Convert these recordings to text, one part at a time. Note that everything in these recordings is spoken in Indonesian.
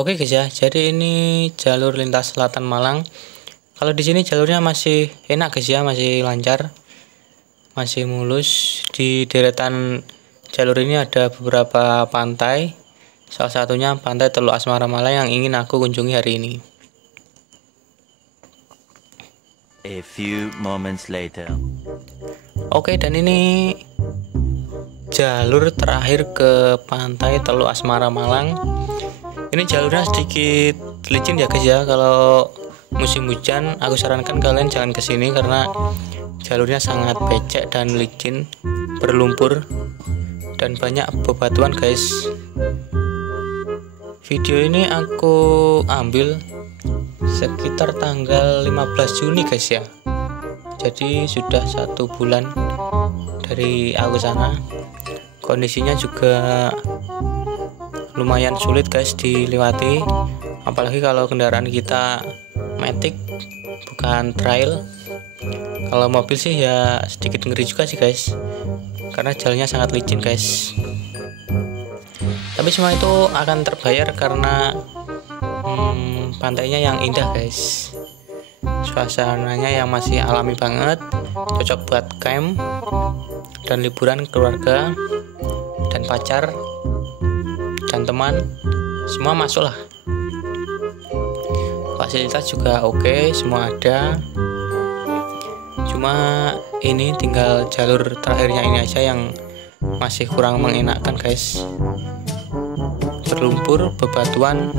Oke guys ya, jadi ini jalur lintas selatan Malang. Kalau di sini jalurnya masih enak guys ya, masih lancar, masih mulus. Di deretan jalur ini ada beberapa pantai. Salah satunya Pantai Teluk Asmara Malang yang ingin aku kunjungi hari ini. A few moments later. Oke, dan ini jalur terakhir ke Pantai Teluk Asmara Malang. Ini jalurnya sedikit licin ya guys ya. Kalau musim hujan aku sarankan kalian jangan kesini karena jalurnya sangat becek dan licin, berlumpur dan banyak bebatuan guys. Video ini aku ambil sekitar tanggal 15 Juni guys ya. Jadi sudah 1 bulan dari aku sana. Kondisinya juga lumayan sulit guys dilewati, apalagi kalau kendaraan kita matic bukan trail. Kalau mobil sih ya sedikit ngeri juga sih guys, karena jalannya sangat licin guys. Tapi semua itu akan terbayar karena pantainya yang indah guys, suasananya yang masih alami banget, cocok buat camp dan liburan keluarga dan pacar dan teman, semua masuk lah. Fasilitas juga oke, semua ada. Cuma ini tinggal jalur terakhirnya ini aja yang masih kurang mengenakkan guys, berlumpur, bebatuan.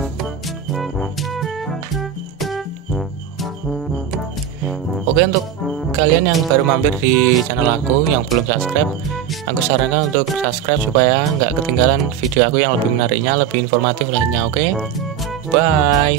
Oke, untuk kalian yang baru mampir di channel aku yang belum subscribe, aku sarankan untuk subscribe supaya nggak ketinggalan video aku yang lebih menariknya, lebih informatif lainnya. Oke, bye.